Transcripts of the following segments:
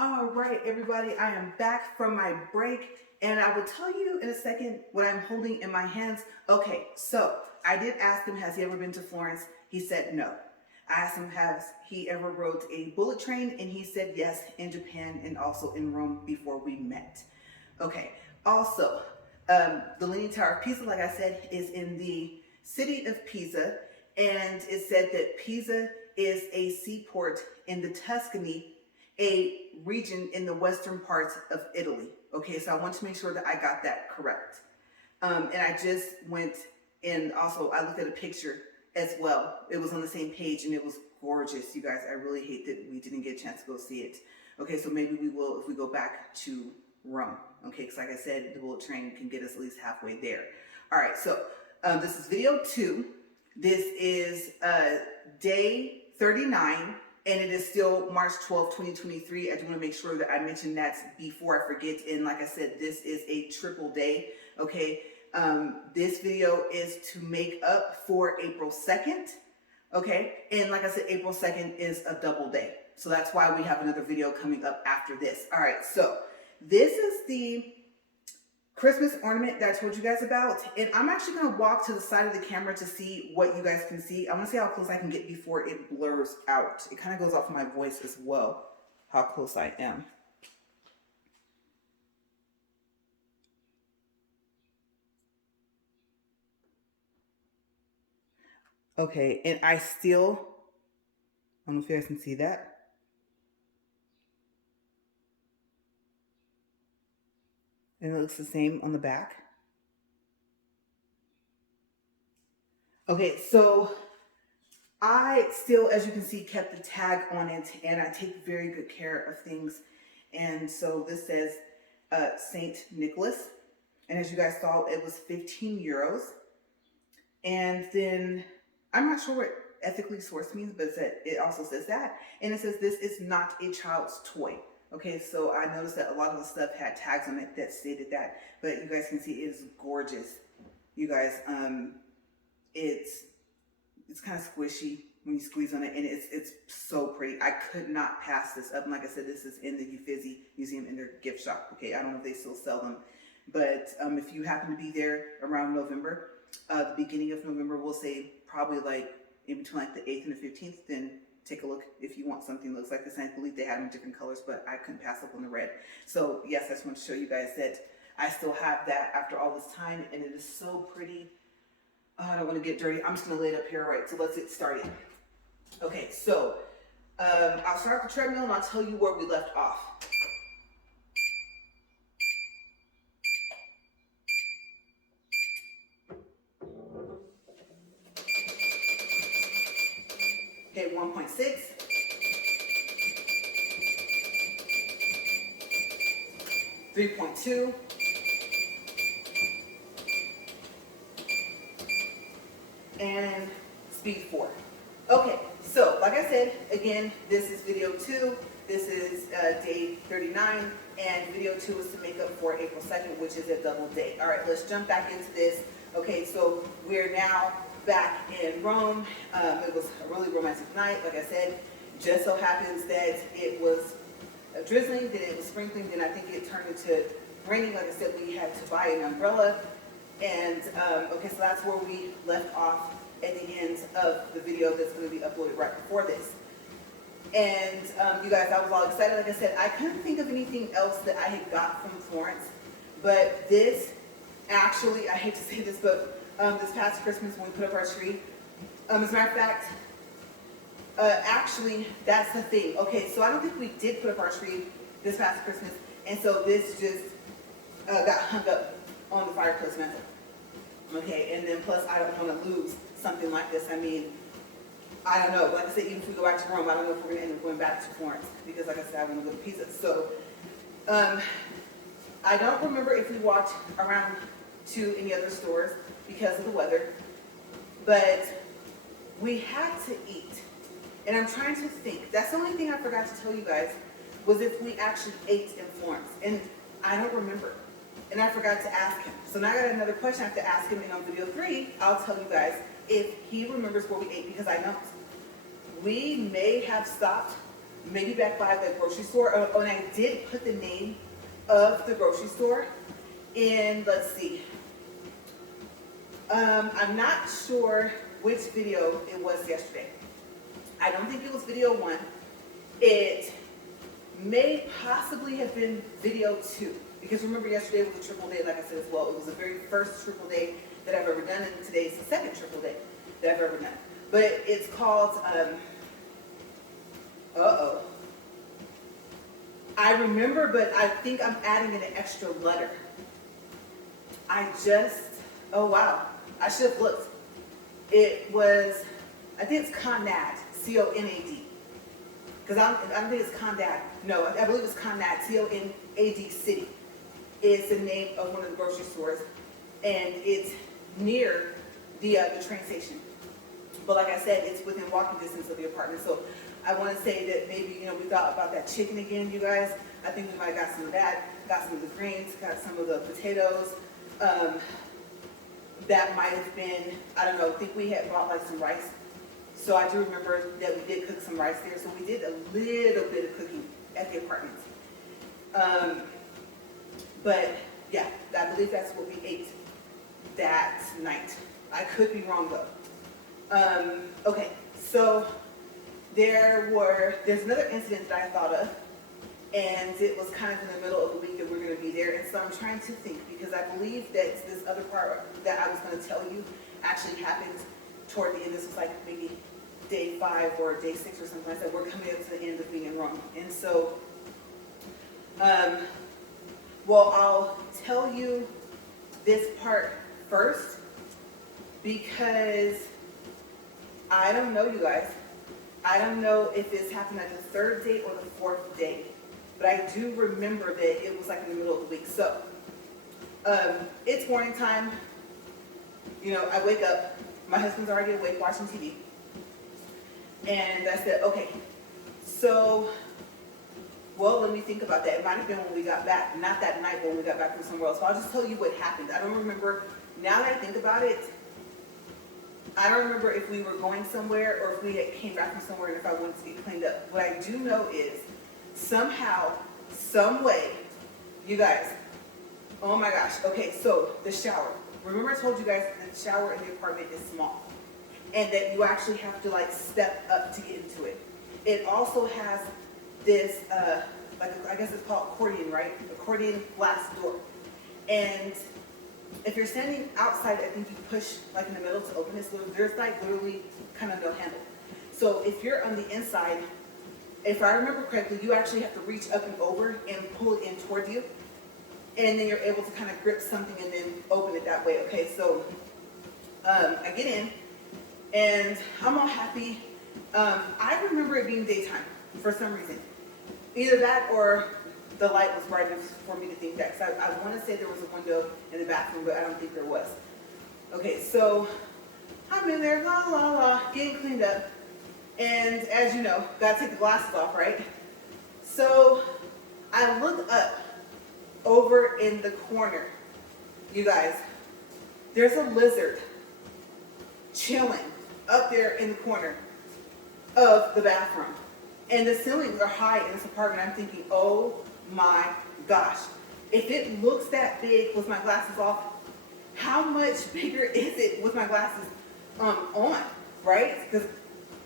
All right, everybody, I am back from my break, and I will tell you in a second what I'm holding in my hands. Okay, so I did ask him, has he ever been to Florence? He said no. I asked him, has he ever rode a bullet train? And he said yes, in Japan and also in Rome before we met. Okay, also, the Leaning Tower of Pisa, like I said, is in the city of Pisa, and it said that Pisa is a seaport in the Tuscany, a region in the western parts of Italy. Okay, so I want to make sure that I got that correct. And I just went and also I looked at a picture as well. It was on the same page and it was gorgeous, you guys. I really hate that we didn't get a chance to go see it. Okay, so maybe we will if we go back to Rome. Okay, because like I said, the bullet train can get us at least halfway there. All right, so this is video 2. This is day 39. And it is still March 12, 2023. I do want to make sure that I mention that before I forget. And like I said, this is a triple day. Okay. This video is to make up for April 2nd. Okay. And like I said, April 2nd is a double day. So that's why we have another video coming up after this. All right. So this is the Christmas ornament that I told you guys about, and I'm actually going to walk to the side of the camera to see what you guys can see. I want to see how close I can get before it blurs out. It kind of goes off my voice as well, how close I am. Okay, and I don't know if you guys can see that. And it looks the same on the back. Okay, so I still, as you can see, kept the tag on it, and I take very good care of things. And so this says Saint Nicholas. And as you guys saw, it was 15 euros. And then I'm not sure what ethically sourced means, but it also says that. And it says this is not a child's toy. Okay, so I noticed that a lot of the stuff had tags on it that stated that, but you guys can see it is gorgeous. You guys, it's kind of squishy when you squeeze on it, and it's so pretty. I could not pass this up. And like I said, this is in the Uffizi Museum in their gift shop. Okay, I don't know if they still sell them, but if you happen to be there around November, the beginning of November, we'll say probably like in between like the 8th and the 15th, then take a look if you want something that looks like this. And I believe they have them in different colors, but I couldn't pass up on the red. So yes, I just want to show you guys that I still have that after all this time, and it is so pretty. Oh, I don't want to get dirty. I'm just going to lay it up here. All right, so let's get started. Okay, so I'll start the treadmill and I'll tell you where we left off. Okay, 1.6. 3.2. And speed 4. Okay, so like I said, again, this is video 2. This is day 39, and video 2 is to make up for April 2nd, which is a double day. All right, let's jump back into this. Okay, so we're now back in Rome. It was a really romantic night, like I said. Just so happens that it was drizzling, then it was sprinkling, then I think it turned into raining. Like I said, we had to buy an umbrella. And okay, so that's where we left off at the end of the video that's going to be uploaded right before this. And you guys, I was all excited. Like I said, I couldn't think of anything else that I had got from Florence. But this, actually, I hate to say this, but this past Christmas when we put up our tree, as a matter of fact, actually, that's the thing. Okay, so I don't think we did put up our tree this past Christmas. And so this just got hung up on the fireplace mantle. Okay, and then plus I don't want to lose something like this. I mean, I don't know. Like I said, even if we go back to Rome, I don't know if we're going to end up going back to Florence because, like I said, I want to go to Pisa. So, I don't remember if we walked around to any other stores because of the weather, but we had to eat. And I'm trying to think. That's the only thing I forgot to tell you guys was if we actually ate in Florence. And I don't remember. And I forgot to ask him. So now I got another question I have to ask him, and on video 3, I'll tell you guys if he remembers where we ate, because I don't. We may have stopped maybe back by the grocery store. Oh, and I did put the name of the grocery store in, let's see. I'm not sure which video it was yesterday. I don't think it was video 1. It may possibly have been video 2. Because remember, yesterday was a triple day, like I said as well. It was the very first triple day that I've ever done, and today's the second triple day that I've ever done. But it's called, I remember, but I think I'm adding in an extra letter. Oh wow, I should have looked. It was, I think it's Conad, C-O-N-A-D. Because I don't think it's Conad. No, I believe it's Conad, C-O-N-A-D City. It's the name of one of the grocery stores, and it's near the train station. But like I said, it's within walking distance of the apartment. So I want to say that maybe, we thought about that chicken again, you guys. I think we might have got some of that, got some of the greens, got some of the potatoes. That might have been, I don't know, I think we had bought like some rice. So I do remember that we did cook some rice there. So we did a little bit of cooking at the apartment. But yeah, I believe that's what we ate that night. I could be wrong though. Okay, so there's another incident that I thought of, and it was kind of in the middle of the week that we're going to be there. And so I'm trying to think, because I believe that this other part that I was going to tell you actually happened toward the end. This was like maybe day 5 or day 6 or something like that. We're coming up to the end of being in Rome. And so, well, I'll tell you this part first, because I don't know, you guys. I don't know if this happened at the 3rd day or the 4th day, but I do remember that it was like in the middle of the week. So, it's morning time. I wake up. My husband's already awake watching TV. And I said, okay, so, well, let me think about that. It might have been when we got back. Not that night, but when we got back from somewhere else. So I'll just tell you what happened. I don't remember, now that I think about it, I don't remember if we were going somewhere or if we came back from somewhere and if I wanted to get cleaned up. What I do know is somehow, some way, you guys, oh my gosh. Okay, so the shower. Remember I told you guys that the shower in the apartment is small and that you actually have to like step up to get into it. It also has this, I guess it's called accordion, right? Accordion glass door. And if you're standing outside, I think you push like in the middle to open this. There's like literally kind of no handle. So if you're on the inside, if I remember correctly, you actually have to reach up and over and pull it in toward you. And then you're able to kind of grip something and then open it that way. Okay, so I get in and I'm all happy. I remember it being daytime for some reason. Either that or the light was bright enough for me to think that. Because I want to say there was a window in the bathroom, but I don't think there was. Okay, so I'm in there, la la la, getting cleaned up. And as you know, gotta take the glasses off, right? So I look up over in the corner, you guys. There's a lizard chilling up there in the corner of the bathroom. And the ceilings are high in this apartment. I'm thinking, oh my gosh. If it looks that big with my glasses off, how much bigger is it with my glasses on, right? Because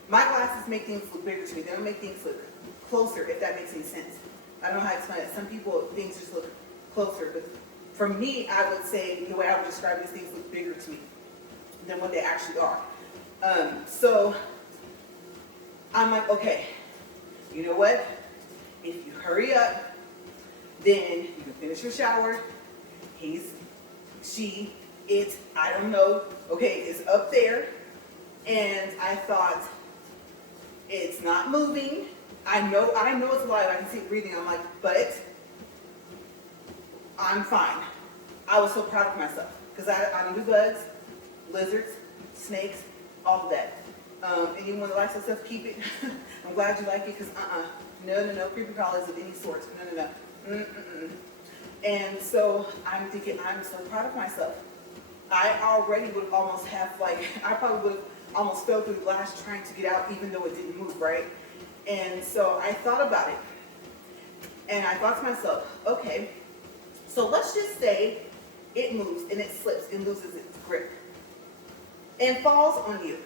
my glasses make things look bigger to me. They don't make things look closer, if that makes any sense. I don't know how to explain it. Some people, things just look closer. But for me, I would say, the way I would describe these things look bigger to me than what they actually are. So I'm like, okay, you know what? If you hurry up, then you can finish your shower. I don't know, okay, it's up there. And I thought, it's not moving. I know it's alive. I can see it breathing. I'm like, but I'm fine. I was so proud of myself because I don't do bugs, lizards, snakes, all of that. Anyone that likes that stuff, keep it. I'm glad you like it because no creepy crawlers of any sort. No. And so I'm thinking, I'm so proud of myself. I already would almost have I probably would have almost fell through the glass trying to get out even though it didn't move, right? And so I thought about it. And I thought to myself, okay, so let's just say it moves and it slips and loses its grip and falls on you.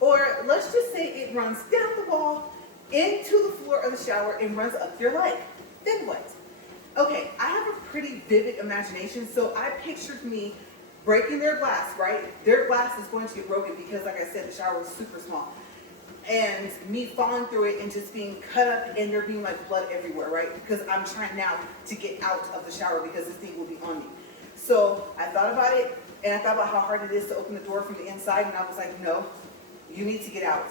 Or let's just say it runs down the wall into the floor of the shower and runs up your leg. Then what? Okay, I have a pretty vivid imagination, so I pictured me breaking their glass, right? Their glass is going to get broken because, like I said, the shower was super small. And me falling through it and just being cut up and there being like blood everywhere, right? Because I'm trying now to get out of the shower because this thing will be on me. So I thought about it, and I thought about how hard it is to open the door from the inside, and I was like, no, you need to get out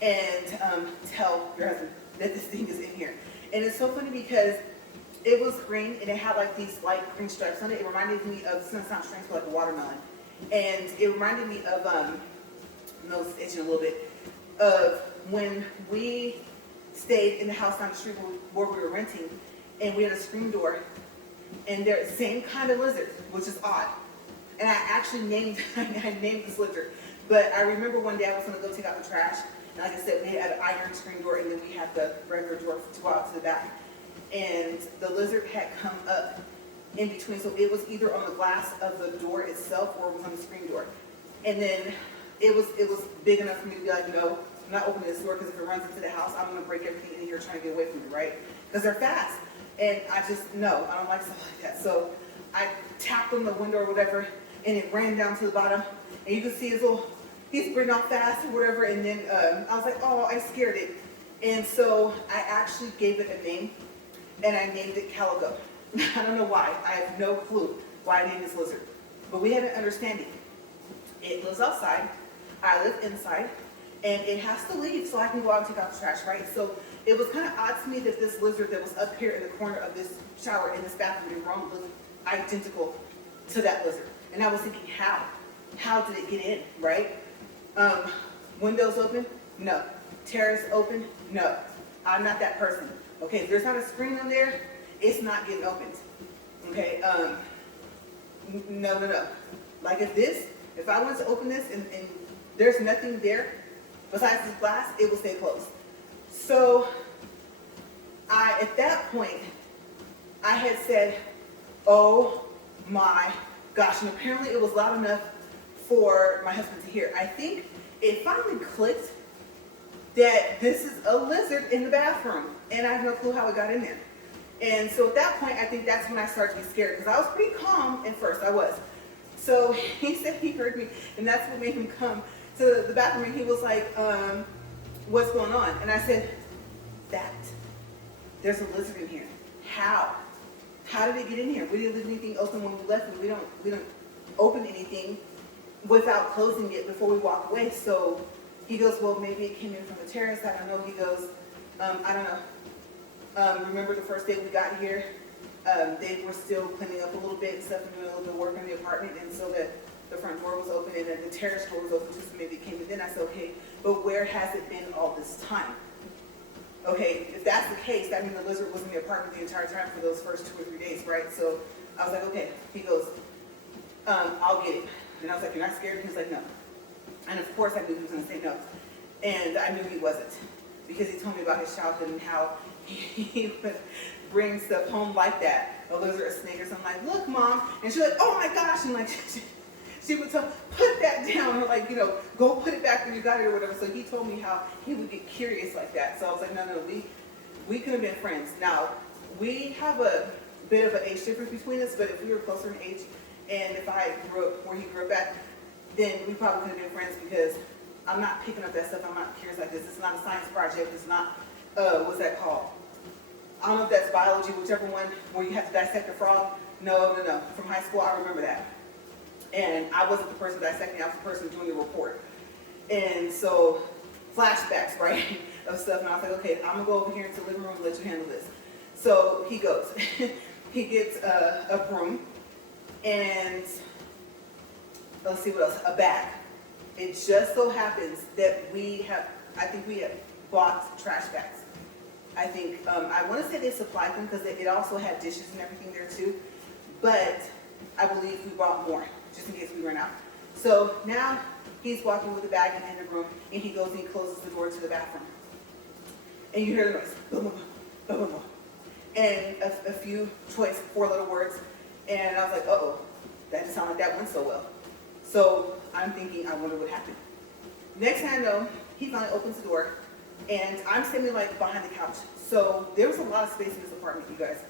and tell your husband that this thing is in here. And it's so funny because it was green and it had like these light green stripes on it. It reminded me of, it's gonna sound strange, but like a watermelon. And it reminded me of, my nose is itching a little bit, of when we stayed in the house down the street where we were renting, and we had a screen door, and they're the same kind of lizard, which is odd. And I actually named, I named this lizard. But I remember one day I was gonna go take out the trash, and like I said, we had an iron screen door, and then we had the regular door to go out to the back. And the lizard had come up in between, so it was either on the glass of the door itself or it was on the screen door. And then it was big enough for me to be like, no, I'm not opening this door, because if it runs into the house, I'm gonna break everything in here trying to get away from it, right? Because they're fast. And I just, no, I don't like stuff like that. So I tapped on the window or whatever, and it ran down to the bottom. And you can see his little, he's sprinting off fast or whatever. And then I was like, oh, I scared it. And so I actually gave it a name, and I named it Calico. I don't know why. I have no clue why I named this lizard. But we had an understanding. It lives outside, I live inside, and it has to leave so I can go out and take out the trash, right? So it was kind of odd to me that this lizard that was up here in the corner of this shower in this bathroom room was identical to that lizard. And I was thinking, how? How did it get in, right? Windows open? No. Terrace open? No. I'm not that person. Okay, if there's not a screen on there, it's not getting opened. Okay, no. Like if I wanted to open this and there's nothing there besides this glass, it will stay closed. So at that point, I had said, oh my gosh, and apparently it was loud enough for my husband to hear. I think it finally clicked that this is a lizard in the bathroom, and I have no clue how it got in there. And so at that point, I think that's when I started to be scared, because I was pretty calm at first, I was. So he said he heard me, and that's what made him come to the bathroom, and he was like, what's going on? And I said, there's a lizard in here. How? How did it get in here? We didn't leave anything open when we left, and we don't open anything without closing it before we walk away. So he goes, well, maybe it came in from the terrace, I don't know. He goes, I don't know. Remember the first day we got here, they were still cleaning up a little bit and stuff and doing a little bit of work in the apartment, and so that the front door was open and then the terrace door was open too, so maybe it came in. Then I said, okay, but where has it been all this time? Okay, if that's the case, that means the lizard was in the apartment the entire time for those first 2 or 3 days, right? So I was like, okay. He goes, I'll get it. And I was like, you're not scared? He was like, no. And of course I knew he was going to say no. And I knew he wasn't, because he told me about his childhood and how he would bring stuff home like that, a lizard, a snake, or something. Like, look, Mom. And she's like, oh my gosh. And like, she would tell, put that down, or like, go put it back where you got it or whatever. So he told me how he would get curious like that. So I was like, no, we could have been friends. Now, we have a bit of an age difference between us, but if we were closer in age, and if I grew up where he grew up at, then we probably could have been friends, because I'm not picking up that stuff. I'm not curious like this. It's not a science project. It's not, what's that called? I don't know if that's biology, whichever one, where you have to dissect a frog. No. From high school, I remember that. And I wasn't the person dissecting, I was the person doing the report. And so, flashbacks, right, of stuff. And I was like, okay, I'm going to go over here into the living room and let you handle this. So he goes. He gets a broom, and let's see what else, a bag. It just so happens that I think we have bought trash bags. I think, I want to say they supplied them, because it also had dishes and everything there too. But I believe we bought more, just in case we ran out. So now he's walking with the bag in the room, and he goes and he closes the door to the bathroom. and you hear the noise, boom, boom, boom, boom, boom, and a few choice 4 little words, and I was like, uh-oh, that didn't sound like that went so well. So I'm thinking, I wonder what happened. Next thing I know, he finally opens the door, and I'm standing like behind the couch. So there was a lot of space in this apartment, you guys,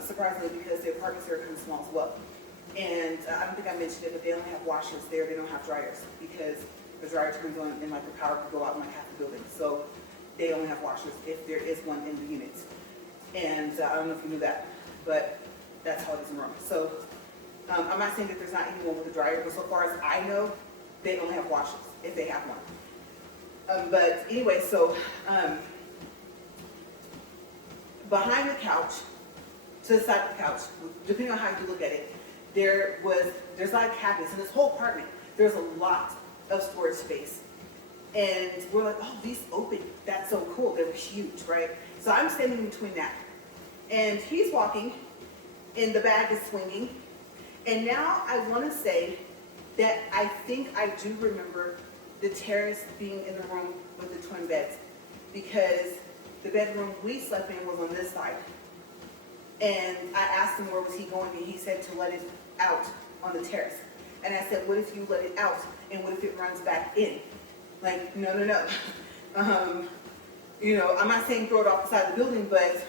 surprisingly, because the apartments are kind of small as well. And I don't think I mentioned it, but they only have washers there. They don't have dryers because the dryer turns on and like the power could go out in like half the building. So they only have washers if there is one in the unit. And I don't know if you knew that, but that's how it is in Rome. So I'm not saying that there's not anyone with a dryer, but so far as I know, they only have washers if they have one. But anyway, so behind the couch, to the side of the couch, depending on how you look at it, there's a lot of cabinets. In this whole apartment, there's a lot of storage space. And we're like, oh, these open. That's so cool. They were huge, right? So I'm standing between that. And he's walking, and the bag is swinging. And now I want to say that I think I do remember the terrace being in the room with the twin beds, because the bedroom we slept in was on this side. And I asked him where was he going, and he said to let it out on the terrace. And I said, what if you let it out, and what if it runs back in? Like, no. You know, I'm not saying throw it off the side of the building, but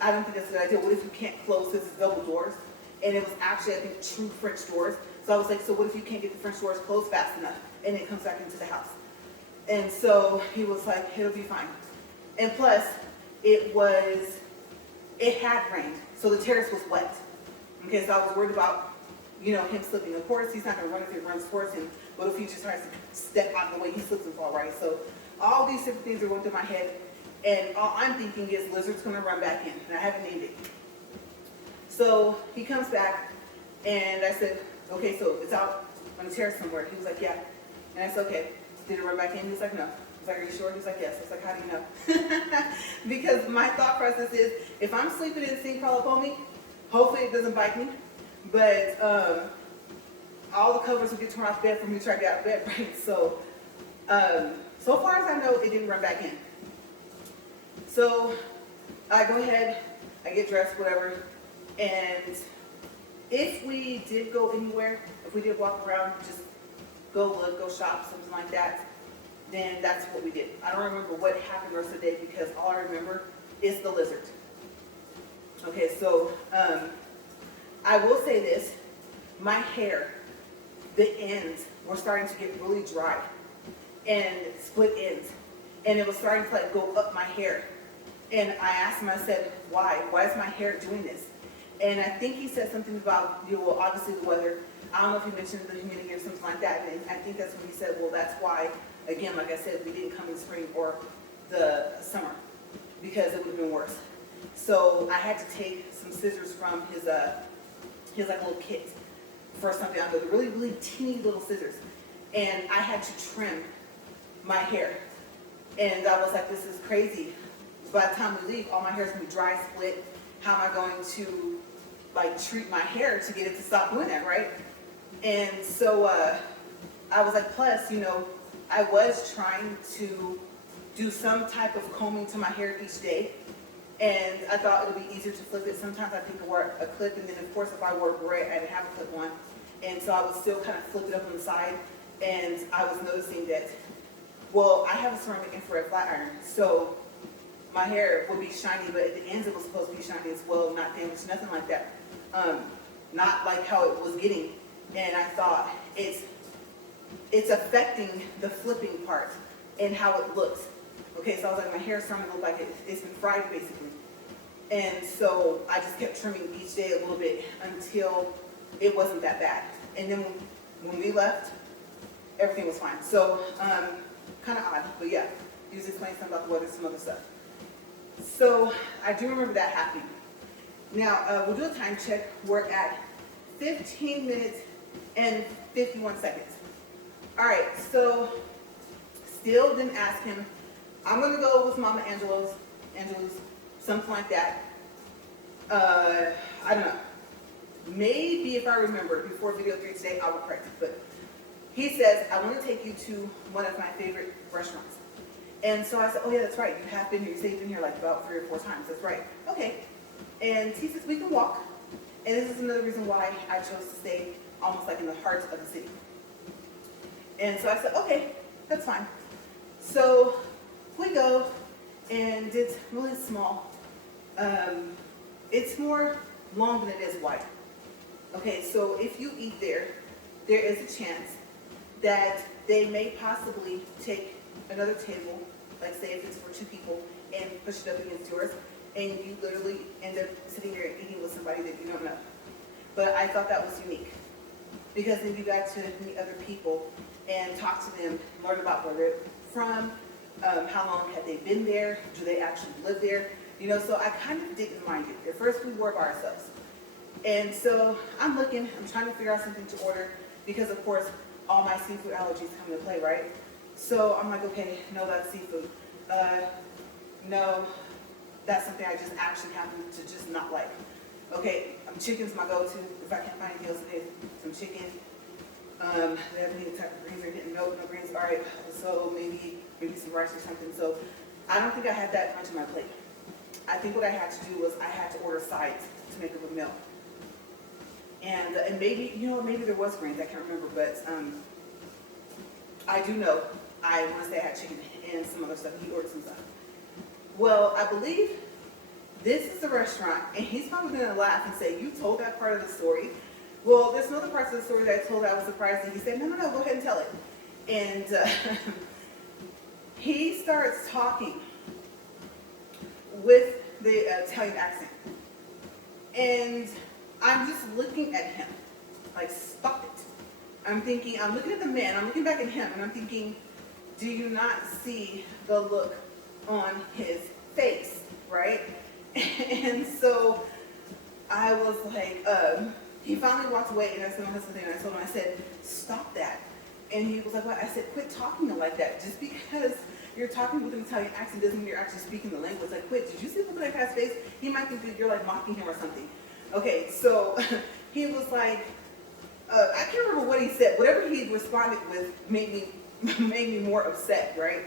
I don't think that's a good idea. What if you can't close this double doors? And it was actually, I think, true French doors. So I was like, so what if you can't get the French doors closed fast enough, and it comes back into the house? And so he was like, it'll be fine. And plus, it had rained, so the terrace was wet. Okay, so I was worried about, you know, him slipping. Of course, he's not going to run if it runs towards him. What if he just tries to step out of the way, he slips and falls, right? So all these different things are going through my head, and all I'm thinking is lizard's going to run back in, and I haven't named it. So he comes back, and I said, okay, so it's out on the terrace somewhere. He was like, yeah. And I said, okay, did it run back in? He was like, no. I was like, are you sure? He was like, yes. I was like, how do you know? Because my thought process is, if I'm sleeping in the sink crawl up on me, hopefully it doesn't bite me. But all the covers will get torn off the bed for me to try to get out of bed, right? So, so far as I know, it didn't run back in. So I go ahead, I get dressed, whatever, and if we did go anywhere, if we did walk around, just go look, go shop, something like that, then that's what we did. I don't remember what happened the rest of the day, because all I remember is the lizard. Okay, so I will say this, my hair, the ends were starting to get really dry and split ends, and it was starting to like go up my hair. And I asked him, I said, why? Why is my hair doing this? And I think he said something about, you know, well, obviously the weather. I don't know if he mentioned the humidity or something like that. And I think that's when he said, well, that's why, again, like I said, we didn't come in spring or the summer, because it would have been worse. So I had to take some scissors from his like little kit for something out there, the really, really teeny little scissors. And I had to trim my hair. And I was like, this is crazy. By the time we leave, all my hair is going to be dry, split. How am I going to like treat my hair to get it to stop doing that, right? And so I was like, plus, you know, I was trying to do some type of combing to my hair each day. And I thought it would be easier to flip it. Sometimes I think I wore a clip, and then of course if I wore a beret, I didn't have a clip on. And so I would still kind of flip it up on the side. And I was noticing that, well, I have a ceramic infrared flat iron, so my hair would be shiny, but at the ends it was supposed to be shiny as well, not damaged, nothing like that. Not like how it was getting. And I thought it's affecting the flipping part and how it looks. Okay, so I was like, my hair's starting to look like it's been fried basically. And so I just kept trimming each day a little bit until it wasn't that bad. And then when we left, everything was fine. So kind of odd, but yeah, he was explaining something about the weather, some other stuff. So I do remember that happening. Now, we'll do a time check. We're at 15 minutes and 51 seconds. All right, so still didn't ask him. I'm going to go with Mama Angelo's, something like that. I don't know. Maybe if I remember before video 3 today, I will correct it. But he says, I want to take you to one of my favorite restaurants. And so I said, oh yeah, that's right, you have been here, you say you've been here like about 3 or 4 times, that's right. Okay. And he says, we can walk. And this is another reason why I chose to stay almost like in the heart of the city. And so I said, okay, that's fine. So we go, and it's really small. It's more long than it is wide. Okay, so if you eat there, there is a chance that they may possibly take another table, like say if it's for 2 people, and push it up against yours, and you literally end up sitting there eating with somebody that you don't know. But I thought that was unique, because then you got to meet other people and talk to them, learn about where they're from, how long have they been there, do they actually live there, you know, so I kind of didn't mind it. At first we were by ourselves. And so I'm looking, I'm trying to figure out something to order, because of course all my seafood allergies come into play, right? So I'm like, okay, no, that's seafood. No, that's something I just actually happen to just not like. Okay, chicken's my go-to. If I can't find anything else today, some chicken. They have any type of greens or didn't know, no greens. All right, so maybe some rice or something. So I don't think I had that much on my plate. I think what I had to do was I had to order sides to make up a meal. And maybe, you know, maybe there was greens, I can't remember, but I do know, I want to say I had chicken and some other stuff. He ordered some stuff. Well, I believe this is a restaurant, and he's probably going to laugh and say, you told that part of the story. Well, there's some other parts of the story that I told that I was surprised, and he said, no, go ahead and tell it. And he starts talking with the Italian accent. And I'm just looking at him, like, stop it. I'm looking at the man, I'm looking back at him, and I'm thinking, do you not see the look on his face, right? And so I was like, he finally walked away, and I said, and I told him, I said, stop that. And he was like, what? I said, quit talking like that. Just because you're talking with an Italian accent doesn't mean you're actually speaking the language. Like, quit. Did you see the look on that guy's face? He might think that you're like mocking him or something. Okay, so he was like, I can't remember what he said. Whatever he responded with made me more upset, right?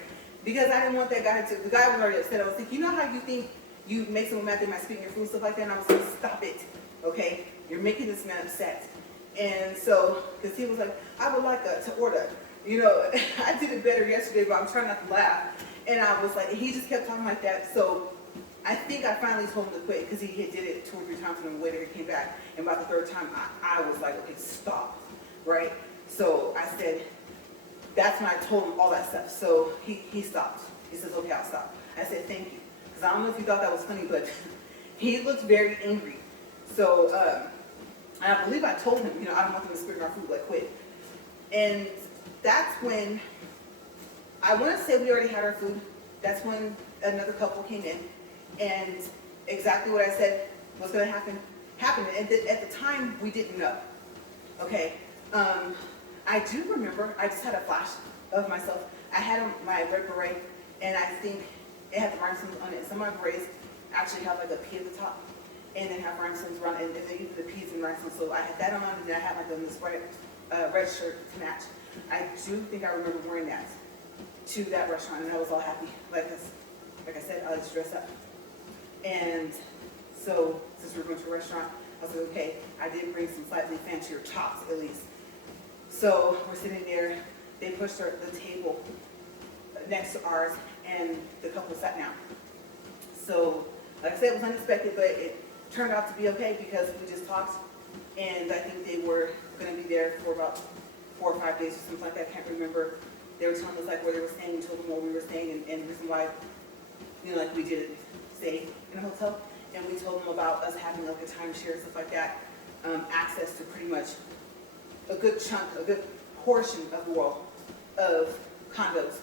Because I didn't want that guy to, the guy was already upset. I was thinking, you know how you think you make someone mad, they might spit in your food, stuff like that? And I was like, stop it, okay? You're making this man upset. And so, because he was like, I would like to order. You know, I did it better yesterday, but I'm trying not to laugh. And I was like, he just kept talking like that. So I think I finally told him to quit, because he did it 2 or 3 times, and then later he came back. And by the 3rd time, I was like, okay, stop, right? So I said, that's when I told him all that stuff. So he stopped. He says, okay, I'll stop. I said, thank you. Because I don't know if you thought that was funny, but he looked very angry. So I believe I told him, you know, I don't want them to spit in our food, like, quit. And that's when, I want to say we already had our food. That's when another couple came in. And exactly what I said was going to happen, happened. And at the time, we didn't know. Okay. I do remember, I just had a flash of myself. I had my red beret, and I think it had the rhinestones on it. Some of my berets actually have like a P at the top, and then have rhinestones around, and they use the P's and rhinestones. So I had that on, and then I had like this red shirt to match. I do think I remember wearing that to that restaurant, and I was all happy. Like I said, I like to dress up. And so since we were going to a restaurant, I was like, okay, I did bring some slightly fancier tops at least. So we're sitting there, they pushed the table next to ours, and the couple sat down. So, like I said, it was unexpected, but it turned out to be okay, because we just talked, and I think they were going to be there for about 4 or 5 days or something like that. I can't remember. They were telling us like where they were staying. We told them where we were staying, and the reason why, you know, like we didn't stay in a hotel, and we told them about us having like a timeshare, stuff like that, access to pretty much a good chunk, a good portion of the world of condos,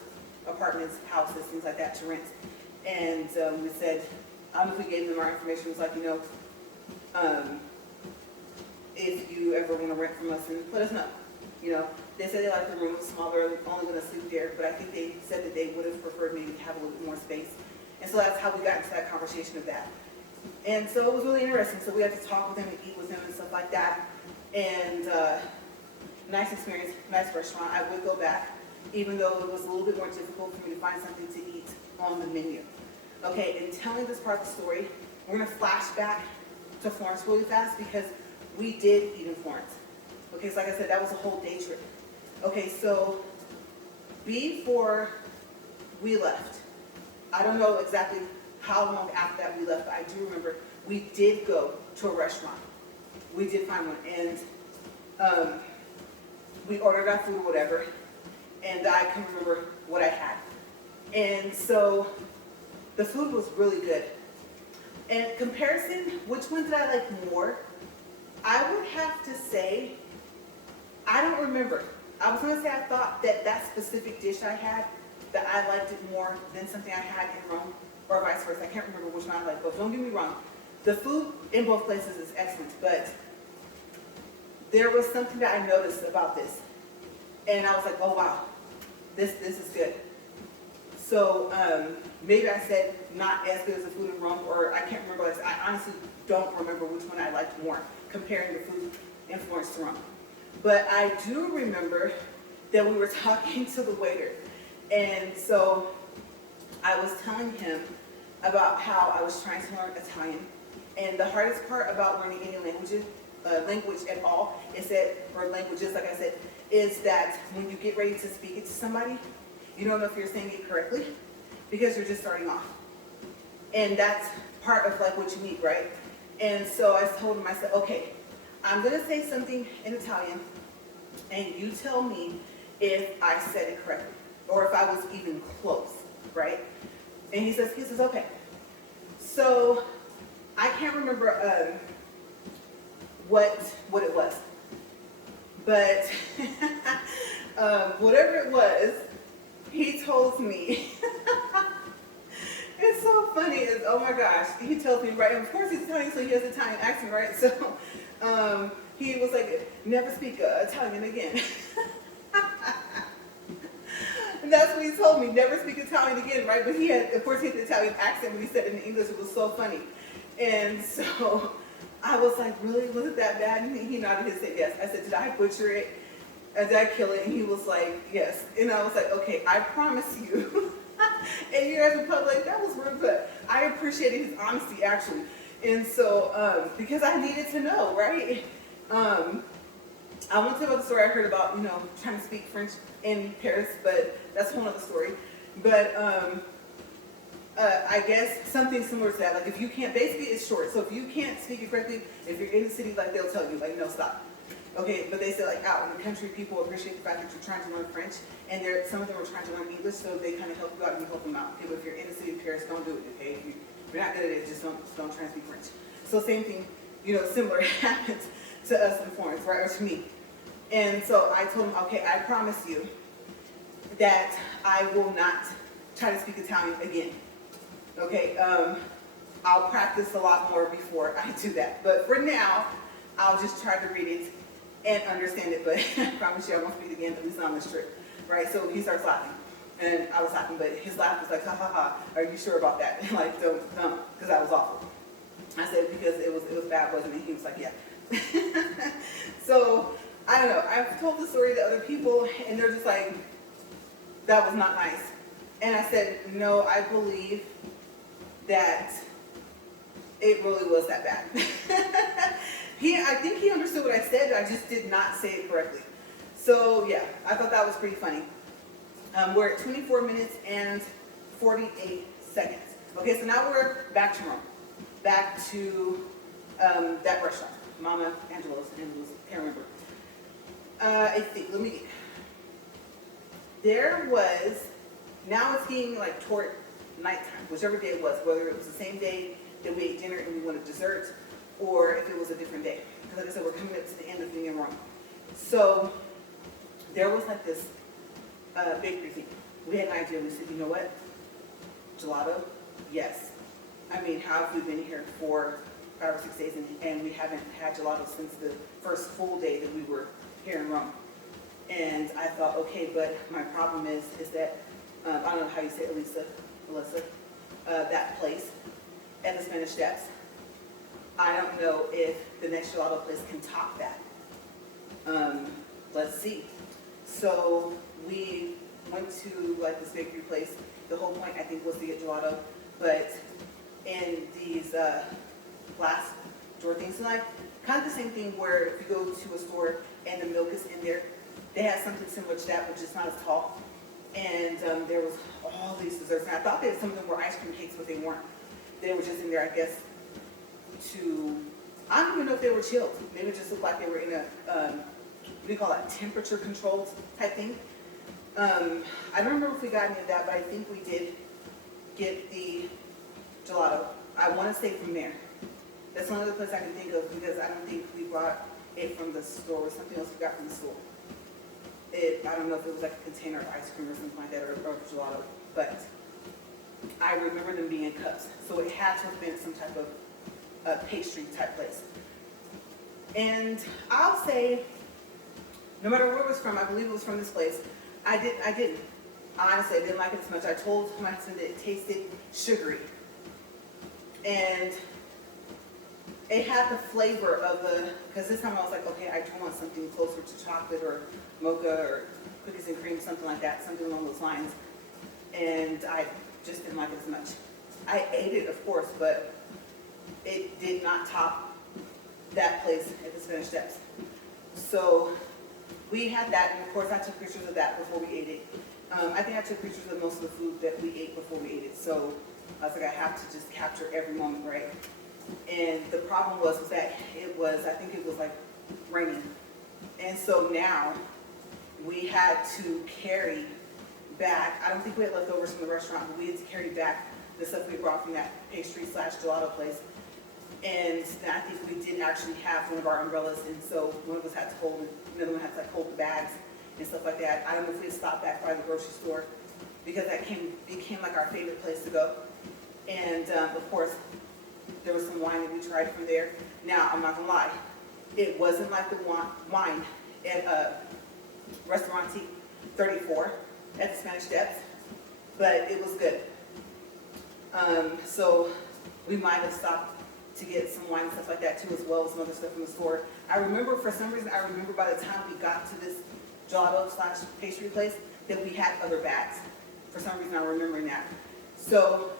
apartments, houses, things like that to rent. And we said, I don't know if we gave them our information. It was like, you know, if you ever want to rent from us, and let us know. You know, they said they liked the room smaller, only going to sleep there, but I think they said that they would have preferred maybe to have a little bit more space. And so that's how we got into that conversation of that. And so it was really interesting. So we had to talk with them and eat with them and stuff like that. And nice experience, nice restaurant. I would go back, even though it was a little bit more difficult for me to find something to eat on the menu. Okay, in telling this part of the story, we're gonna flash back to Florence really fast because we did eat in Florence. Okay, so like I said, that was a whole day trip. Okay, so before we left, I don't know exactly how long after that we left, but I do remember we did go to a restaurant. We did find one, and we ordered our food or whatever, and I can remember what I had. And so the food was really good. And comparison, which one did I like more? I would have to say, I don't remember. I was gonna say I thought that that specific dish I had, that I liked it more than something I had in Rome, or vice versa. I can't remember which one I liked, but don't get me wrong. The food in both places is excellent, but there was something that I noticed about this. And I was like, oh wow, this is good. So maybe I said not as good as the food in Rome, or I can't remember. I honestly don't remember which one I liked more, comparing the food in Florence to Rome. But I do remember that we were talking to the waiter. And so I was telling him about how I was trying to learn Italian. And the hardest part about learning any language at all is that, or languages, like I said, is that when you get ready to speak it to somebody, you don't know if you're saying it correctly because you're just starting off. And that's part of like what you need, right? And so I told him, I said, okay, I'm gonna say something in Italian and you tell me if I said it correctly or if I was even close, right? And he says, okay. So I can't remember what it was, but whatever it was, he told me. It's so funny. It's, oh my gosh. He tells me, right, and of course he's Italian, so he has Italian accent, right? So he was like, never speak Italian again. And that's what he told me, never speak Italian again, right? But he had, of course, he had the Italian accent when he said it in English. It was so funny. And so I was like, really? Was it that bad? And he nodded his head, yes. I said, did I butcher it? Did I kill it? And he was like, yes. And I was like, okay, I promise you. And you guys were probably like, that was rude, but I appreciated his honesty, actually. And so, because I needed to know, right? I won't tell you about the story I heard about, trying to speak French in Paris, but that's a whole other story. But I guess something similar to that. Like if you can't, basically it's short. So if you can't speak it correctly, if you're in the city, like they'll tell you, like, no, stop. Okay, but they said like out in the country, people appreciate the fact that you're trying to learn French, and some of them are trying to learn English, so they kind of help you out and you help them out. Okay, but if you're in the city of Paris, don't do it. Okay, if you're not good at it, just don't try and speak French. So same thing, similar happens to us in Florence, right, or to me. And so I told him, okay, I promise you that I will not try to speak Italian again. Okay, I'll practice a lot more before I do that. But for now, I'll just try to read it and understand it. But I promise you I won't speak again, at least on this trip. Right, so he starts laughing. And I was laughing, but his laugh was like, ha ha ha, are you sure about that? And like, don't, because that was awful. I said, because it was bad, wasn't it? He was like, yeah. So, I don't know. I've told the story to other people, and they're just like, that was not nice. And I said, no, I believe that it really was that bad. I think he understood what I said, but I just did not say it correctly. So, yeah, I thought that was pretty funny. We're at 24 minutes and 48 seconds. Okay, so now we're back to Rome. Back to that restaurant. Mama Angelo's, can't remember. I think, let me get. There was, now it's getting like toward nighttime, whichever day it was, whether it was the same day that we ate dinner and we wanted dessert, or if it was a different day. Because like I said, we're coming up to the end of being in Rome. So there was like this bakery thing. We had an idea. We said, you know what? Gelato? Yes. I mean, how have we been here for 5 or 6 days and we haven't had gelato since the first full day that we were here in Rome? And I thought, okay, but my problem is that, I don't know how you say it, Alyssa, that place at the Spanish Steps. I don't know if the next gelato place can top that. Let's see. So we went to like this bakery place, the whole point, I think, was to get gelato. But in these glass door things, like kind of the same thing where if you go to a store and the milk is in there, they had something similar to that, but just not as tall. And there was all these desserts. And I thought that some of them were ice cream cakes, but they weren't. They were just in there, I guess, to, I don't even know if they were chilled. Maybe it just looked like they were in a, what do you call it, temperature controlled type thing. I don't remember if we got any of that, but I think we did get the gelato. I want to say from there. That's one of the places I can think of, because I don't think we bought it from the store or something else we got from the store. I don't know if it was like a container of ice cream or something like that, or gelato, but I remember them being in cups. So it had to have been some type of pastry type place. And I'll say, no matter where it was from, I believe it was from this place, I didn't. Honestly, I didn't like it as much. I told my husband that it tasted sugary. And it had the flavor of the, because this time I was like, okay, I do want something closer to chocolate or mocha or cookies and cream, something like that, something along those lines. And I just didn't like it as much. I ate it, of course, but it did not top that place at the Spanish Steps. So we had that, and of course I took pictures of that before we ate it. I think I took pictures of most of the food that we ate before we ate it. So I was like, I have to just capture every moment, right? And the problem was that it was, I think it was like raining. And so now we had to carry back, I don't think we had leftovers from the restaurant, but we had to carry back the stuff we brought from that pastry / gelato place. And I think we did actually have one of our umbrellas, and so one of us had to hold it, another one had to like hold the bags and stuff like that. I don't know if we had stopped back by the grocery store, because that became like our favorite place to go. And of course, there was some wine that we tried from there. Now, I'm not gonna lie, it wasn't like the wine at Restaurante 34 at the Spanish Steps, but it was good. So we might have stopped to get some wine and stuff like that too, as well as some other stuff from the store. I remember, for some reason, by the time we got to this gelato / pastry place, that we had other bags. For some reason, I'm remembering that. So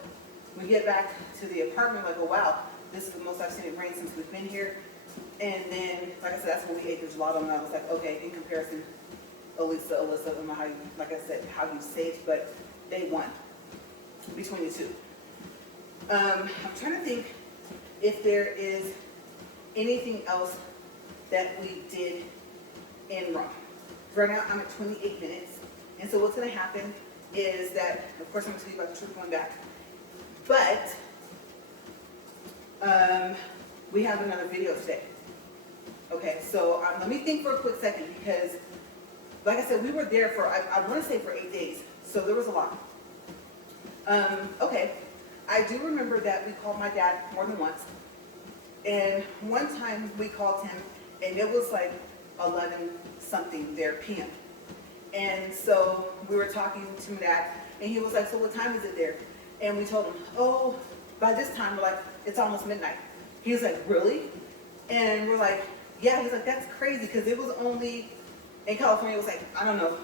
we get back to the apartment, like, oh wow, this is the most I've seen it rain since we've been here. And then, like I said, that's when we ate the gelato, and I was like, okay, in comparison, Alyssa, I don't know how you, like I said, how you say it, but they won between the two. I'm trying to think if there is anything else that we did in Rome. Right now, I'm at 28 minutes, and so what's going to happen is that, of course, I'm going to tell you about the trip going back, but we have another video today. Okay, so let me think for a quick second, because, like I said, we were there for, I want to say for 8 days, so there was a lot. Okay, I do remember that we called my dad more than once, and one time we called him, and it was like 11 something there p.m. And so we were talking to my dad, and he was like, so what time is it there? And we told him, oh, by this time, we're like, it's almost midnight. He was like, really? And we're like, yeah. He's like, that's crazy, because it was only, in California, it was like, I don't know,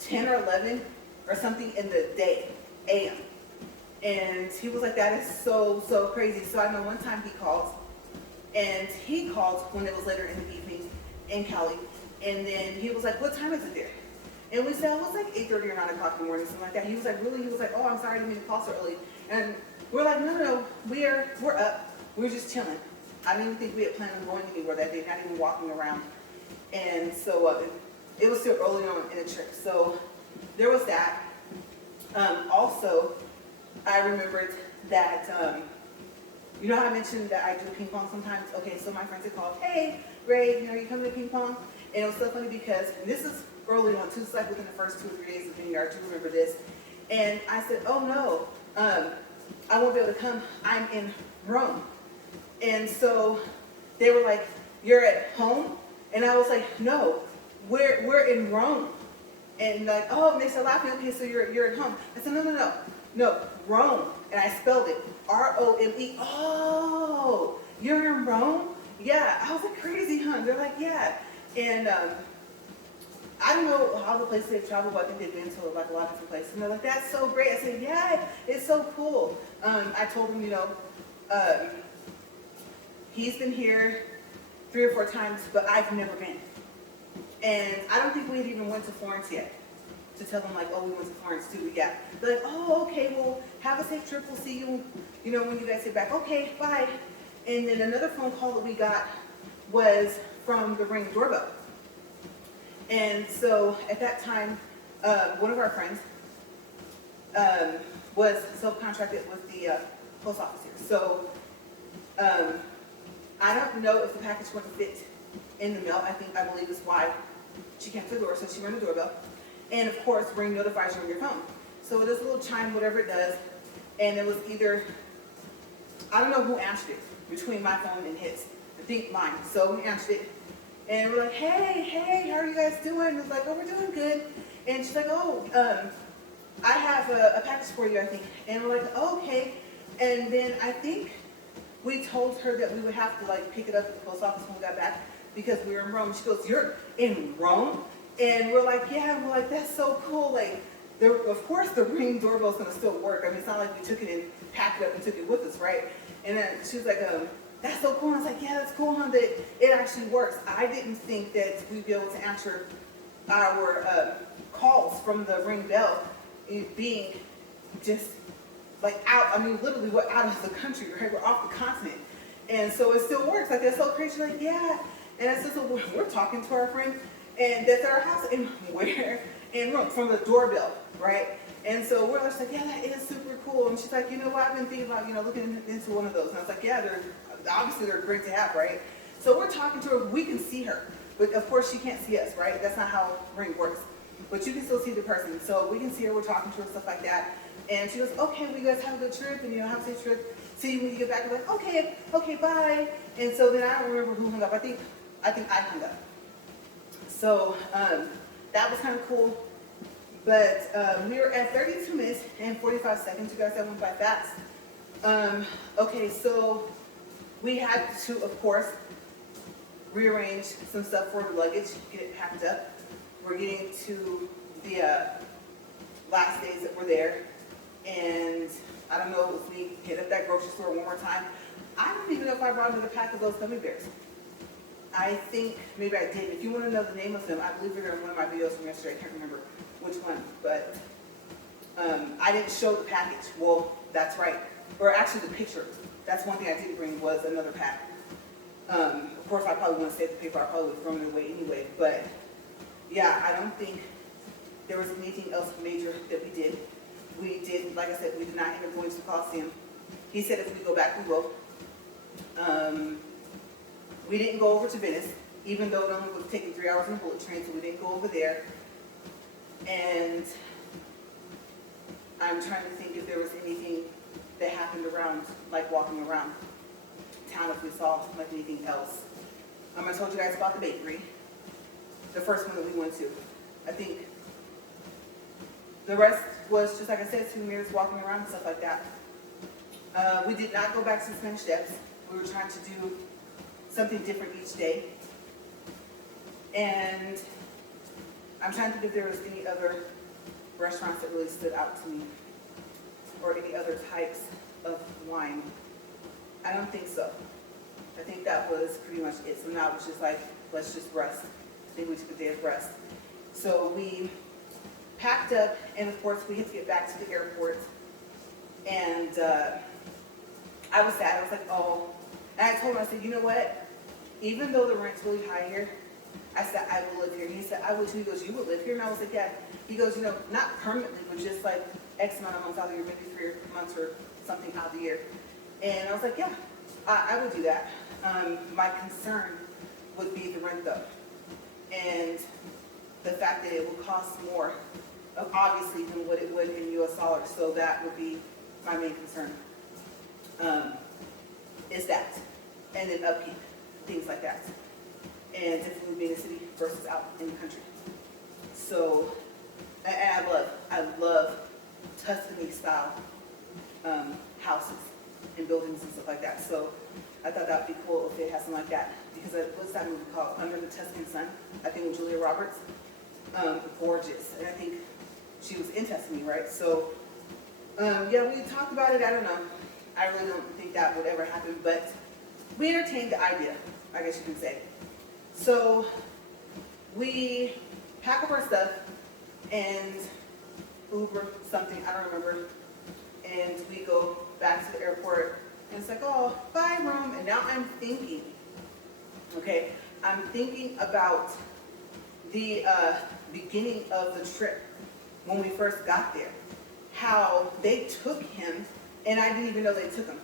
10 or 11 or something in the day, a.m. And he was like, that is so, so crazy. So I know one time he called when it was later in the evening in Cali, and then he was like, what time is it there? And we said, it was like 8:30 or 9 o'clock in the morning, something like that. He was like, really? He was like, oh, I'm sorry, I didn't mean to call so early. And we're like, no, we're up. We're just chilling. I didn't even think we had planned on going anywhere that day, not even walking around. And so it was still early on in the trip. So there was that. Also, I remembered that, you know how I mentioned that I do ping pong sometimes? Okay, so my friends had called, hey, Ray, are you coming to ping pong? And it was so funny because, and this is early on, too, it's like within the first 2 or 3 days of being there, I do remember this. And I said, oh no, I won't be able to come, I'm in Rome. And so they were like, you're at home? And I was like, no, we're in Rome. And like, oh, and they started laughing, okay, so you're at home. I said, no, Rome. And I spelled it, R-O-M-E. Oh, you're in Rome? Yeah. I was like, crazy, huh? They're like, yeah. And I don't know all the places they've traveled, but I think they've been to like a lot of different places. And they're like, that's so great. I said, yeah, it's so cool. I told them, he's been here 3 or 4 times, but I've never been. And I don't think we had even went to Florence yet to tell them like, oh, we went to Florence too. Yeah. They're like, oh, okay, well, have a safe trip. We'll see you, when you guys get back. Okay, bye. And then another phone call that we got was from the Ring doorbell. And so at that time, one of our friends was self-contracted with the post office here. So I don't know if the package wouldn't fit in the mail. I believe is why she came to the door, so she rang the doorbell. And of course, Ring notifies you on your phone. So it does a little chime, whatever it does. And it was either, I don't know who answered it between my phone and his. I think mine. So we answered it. And we're like, hey, how are you guys doing? And it's like, oh, we're doing good. And she's like, oh, I have a package for you, I think. And we're like, oh, okay. And then I think we told her that we would have to like pick it up at the post office when we got back because we were in Rome. She goes, you're in Rome? And we're like, yeah. And we're like, that's so cool. Like, of course the Ring doorbell's gonna still work. I mean, it's not like we took it and packed it up and took it with us, right? And then she was like, that's so cool. And I was like, yeah, that's cool, huh, that it actually works. I didn't think that we'd be able to answer our calls from the Ring bell being just like out. I mean, literally, we're out of the country, right? We're off the continent. And so it still works. Like, that's so crazy. Like, yeah. And I said, so we're talking to our friend, and that's at our house, and we're in room from the doorbell, right? And so we're just like, yeah, that is super cool. And she's like, you know what, I've been thinking about, looking into one of those. And I was like, yeah, they're great to have, right? So we're talking to her, we can see her, but of course she can't see us, right? That's not how Ring works. But you can still see the person. So we can see her, we're talking to her, stuff like that. And she goes, okay, well, you guys have a good trip, and have a safe trip. See you when you get back. We're like, okay, bye. And so then I don't remember who hung up. I think I hung up. So that was kind of cool. But we were at 32 minutes and 45 seconds. You guys, that went by fast. Okay, so we had to, of course, rearrange some stuff for the luggage, get it packed up. We're getting to the last days that we're there. And I don't know if we hit up that grocery store one more time. I don't even know if I brought another pack of those gummy bears. I think maybe I did. If you want to know the name of them, I believe they're in one of my videos from yesterday. I can't remember which one, but I didn't show the package. Well, that's right. Or actually the picture. That's one thing I did bring was another pack. Of course, I probably wouldn't save the paper. I probably would have thrown it away anyway. But yeah, I don't think there was anything else major that we did. We did, like I said, we did not end up going to the Coliseum. He said if we go back, we will. We didn't go over to Venice, even though it only was taking 3 hours on a bullet train, so we didn't go over there. And I'm trying to think if there was anything that happened around, like walking around town, if we saw like anything else. I told you guys about the bakery, the first one that we went to. I think the rest was just like I said, souvenirs, walking around and stuff like that. We did not go back to the Spanish Steps. We were trying to do something different each day. And I'm trying to think if there was any other restaurants that really stood out to me or any other types of wine. I don't think so. I think that was pretty much it. So now it was just like, let's just rest. I think we took a day of rest. So we packed up, and of course we had to get back to the airport. And I was sad. I was like, oh. And I told him, I said, you know what? Even though the rent's really high here, I said, I will live here. And he said, I would too. He goes, you would live here? And I was like, yeah. He goes, not permanently, but just like X amount of months out of the year, maybe 3 months or something out of the year. And I was like, yeah, I would do that. My concern would be the rent though. And the fact that it will cost more, obviously, than what it would in US dollars. So that would be my main concern. Is that. And then upkeep, things like that. And differently being in the city versus out in the country. So, and I love Tuscany style houses and buildings and stuff like that. So I thought that would be cool if it had something like that. Because what's that movie called? Under the Tuscan Sun, I think with Julia Roberts. gorgeous. And I think she was interested in me, right? So, yeah, we talked about it. I don't know. I really don't think that would ever happen, but we entertained the idea, I guess you can say. So we pack up our stuff and Uber something, I don't remember, and we go back to the airport, and it's like, oh, bye, Rome. And now I'm thinking, okay, I'm thinking about the beginning of the trip when we first got there, how they took him, and I didn't even know they took him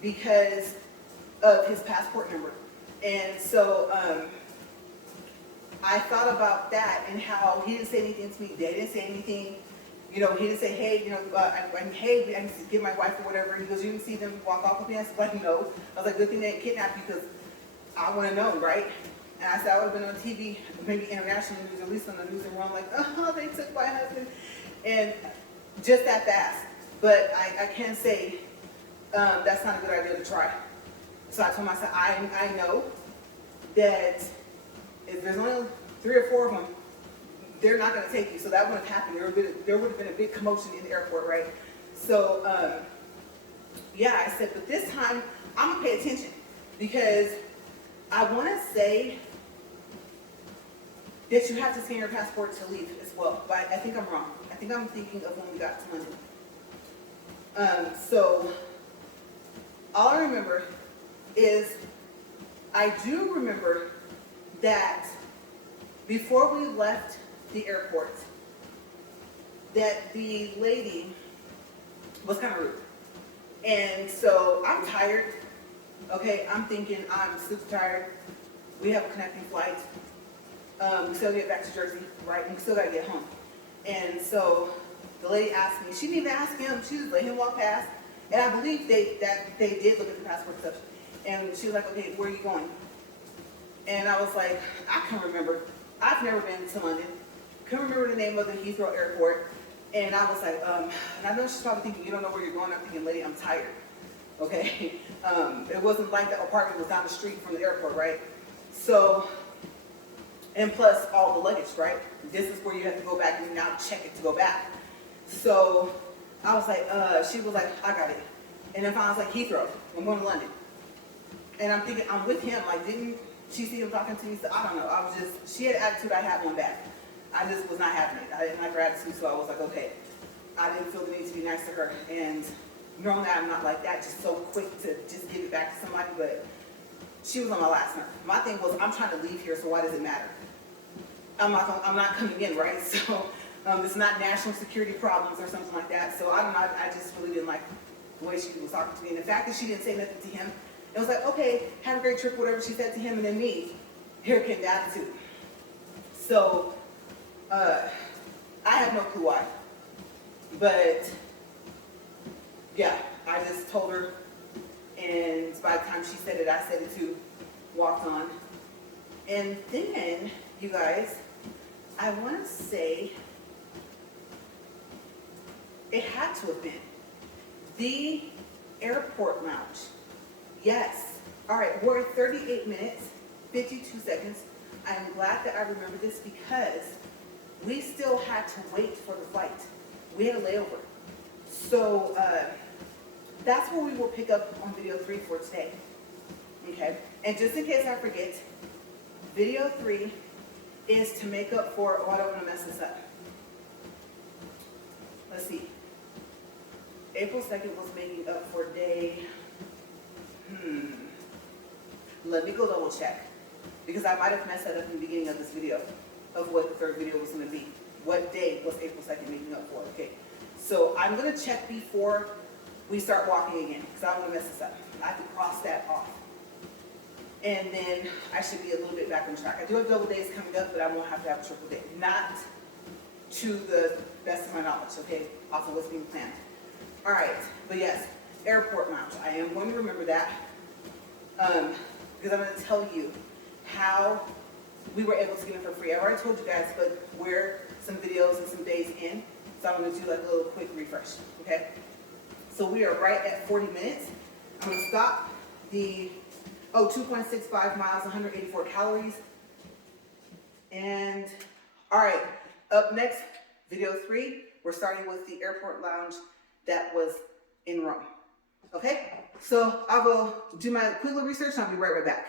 because of his passport number. And so I thought about that and how he didn't say anything to me. They didn't say anything. You know, he didn't say, hey, you know, hey, I need to get my wife or whatever. He goes, you didn't see them walk off with me? I said, like, no. I was like, good thing they didn't kidnap you because I want to know, right? And I said, I would have been on TV, maybe international news, at least on the news, and I'm like, oh, they took my husband. And just that fast. But I can say that's not a good idea to try. So I told myself, I know that if there's only 3 or 4 of them, they're not going to take you. So that wouldn't have happened. There would have been a big commotion in the airport, right? So, yeah, I said, but this time I'm going to pay attention because I want to say that you have to scan your passport to leave as well. But I think I'm wrong. I think I'm thinking of when we got to London. So all I remember is I do remember that before we left the airport, that the lady was kind of rude. And so I'm tired. Okay, I'm thinking I'm super tired. We have a connecting flight. We still get back to Jersey, right? And we still gotta get home. And so the lady asked me, she didn't even ask him, she just let him walk past. And I believe they did look at the passport stuff. And she was like, okay, where are you going? And I was like, I can't remember. I've never been to London. Couldn't remember the name of the Heathrow airport. And I was like, and I know she's probably thinking, you don't know where you're going. I'm thinking, lady, I'm tired. Okay? It wasn't like the apartment was down the street from the airport, right? So, and plus all the luggage, right? This is where you have to go back and now check it to go back. So I was like, she was like, I got it. And then I was like, Heathrow, I'm going to London. And I'm thinking, I'm with him. Like, didn't she see him talking to me? So I don't know. I was just, she had an attitude, I had one back. I just was not having it. I didn't like her attitude, so I was like, okay. I didn't feel the need to be nice to her. And normally I'm not like that, just so quick to just give it back to somebody, but she was on my last nerve. My thing was, I'm trying to leave here, so why does it matter? I'm not coming in, right? So it's not national security problems or something like that. So I don't know, I just really didn't like the way she was talking to me. And the fact that she didn't say nothing to him, it was like, okay, have a great trip, whatever she said to him, and then me, here came the attitude. So I have no clue why. But yeah, I just told her, and by the time she said it, I said it too, walked on. And then, you guys, I want to say it had to have been the airport lounge. Yes. All right, we're at 38 minutes, 52 seconds. I'm glad that I remember this because we still had to wait for the flight. We had a layover. So that's where we will pick up on video 3 for today. Okay? And just in case I forget, video 3 is to make up for, oh, I don't want to mess this up. Let's see. April 2nd was making up for day, let me go double check. Because I might have messed that up in the beginning of this video of what the third video was going to be. What day was April 2nd making up for? Okay. So I'm going to check before we start walking again because I don't want to mess this up. I have to cross that off. And then I should be a little bit back on track. I do have double days coming up, but I won't have to have a triple day. Not to the best of my knowledge, okay, off of what's being planned. All right, but yes, airport lounge. I am going to remember that because I'm going to tell you how we were able to get it for free. I already told you guys, but we're some videos and some days in, so I'm going to do like a little quick refresh, okay? So we are right at 40 minutes. I'm going to stop the 2.65 miles, 184 calories. And All right, up next, video 3, we're starting with the airport lounge that was in Rome. Okay, so I'll go do my quick little research and I'll be right back.